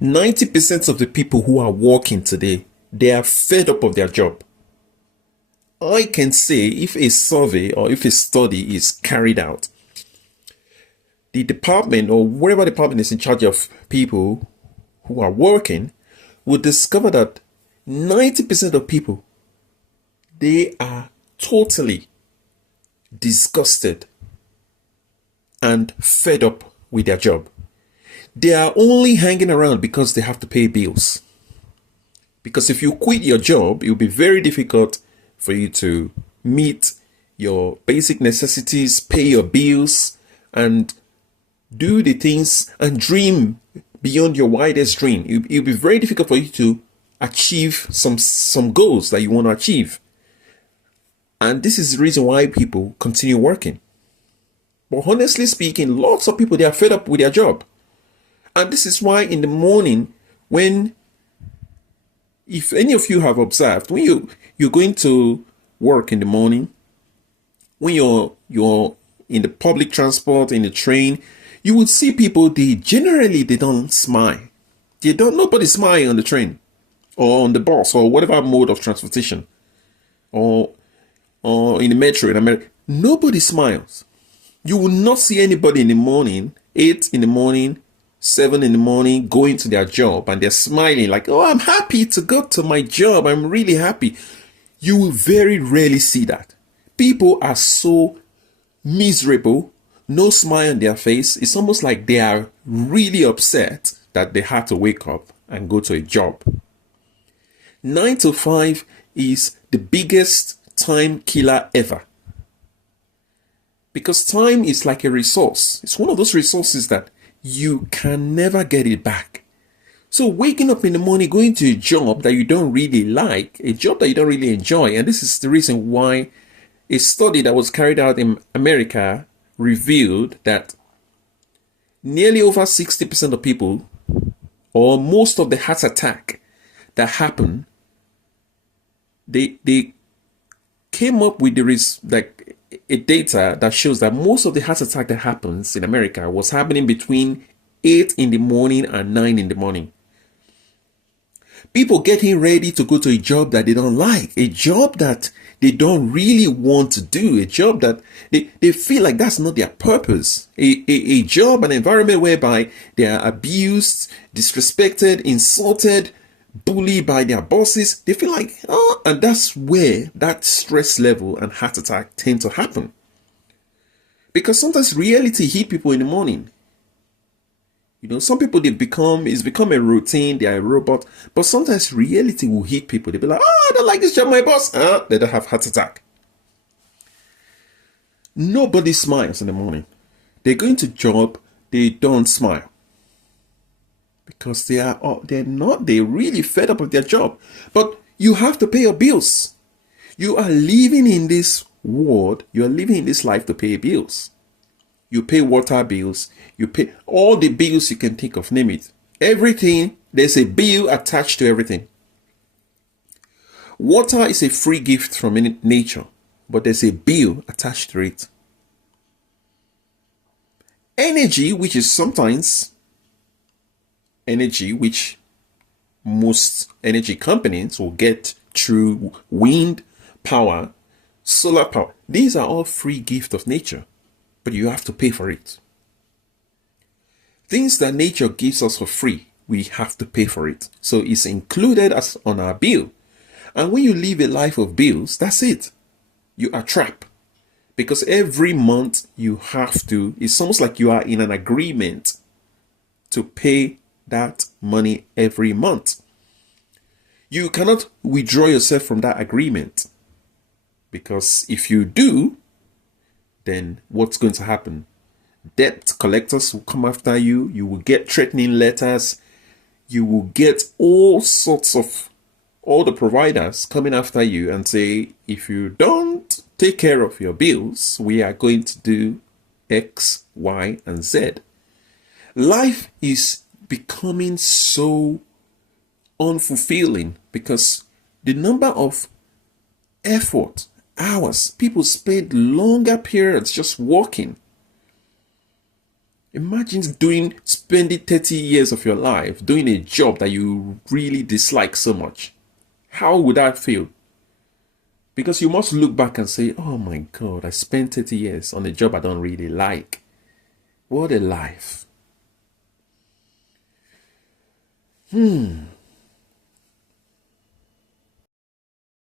90% of the people who are working today, they are fed up of their job. I can say if a survey or if a study is carried out, the department or whatever department is in charge of people who are working will discover that 90% of people, they are totally disgusted and fed up with their job. They are only hanging around because they have to pay bills. Because if you quit your job, it will be very difficult for you to meet your basic necessities, pay your bills, and do the things and dream beyond your widest dream. It'll be very difficult for you to achieve some goals that you want to achieve. And this is the reason why people continue working. But honestly speaking, lots of people, they are fed up with their job. And this is why in the morning, if any of you have observed, when you're going to work in the morning, when you're in the public transport, in the train, you would see people, they don't smile. Nobody smile on the train or on the bus or whatever mode of transportation or in the metro in America. Nobody smiles. You will not see anybody in the morning, 8 in the morning, 7 in the morning, going to their job and they're smiling like, oh, I'm happy to go to my job. I'm really happy. You will very rarely see that. People are so miserable, no smile on their face. It's almost like they are really upset that they had to wake up and go to a job. 9 to 5 is the biggest time killer ever. Because time is like a resource. It's one of those resources that you can never get it back. So waking up in the morning, going to a job that you don't really like, a job that you don't really enjoy, and this is the reason why a study that was carried out in America revealed that nearly over 60% of people, or most of the heart attack that happen, they came up with a data that shows that most of the heart attack that happens in America was happening between 8 in the morning and 9 in the morning. People getting ready to go to a job that they don't like, a job that they don't really want to do, a job that they feel like that's not their purpose, a job, an environment whereby they are abused, disrespected, insulted, bullied by their bosses. They feel like, oh, and that's where that stress level and heart attack tend to happen. Because sometimes reality hit people in the morning. Some people, it's become a routine, they are a robot, but sometimes reality will hit people. They'll be like, oh, I don't like this job, my boss. They don't have heart attack. Nobody smiles in the morning. They go into job, they don't smile. Because they're really fed up with their job. But you have to pay your bills. You are living in this world, you are living in this life to pay bills. You pay water bills, you pay all the bills you can think of, name it. Everything, there's a bill attached to everything. Water is a free gift from nature, but there's a bill attached to it. Energy, which is sometimes energy which most energy companies will get through wind power, solar power. These are all free gifts of nature, but you have to pay for it. Things that nature gives us for free, we have to pay for it. So it's included as on our bill. And when you live a life of bills, that's it. You are trapped. Because every month you have to, it's almost like you are in an agreement to pay that money every month. You cannot withdraw yourself from that agreement, because if you do, then what's going to happen? Debt collectors will come after you. You will get threatening letters. You will get all the providers coming after you and say, if you don't take care of your bills, we are going to do X, Y, and Z. Life is becoming so unfulfilling because the number of effort, hours, people spend longer periods just working. Imagine spending 30 years of your life doing a job that you really dislike so much. How would that feel? Because you must look back and say, oh my God, I spent 30 years on a job I don't really like. What a life.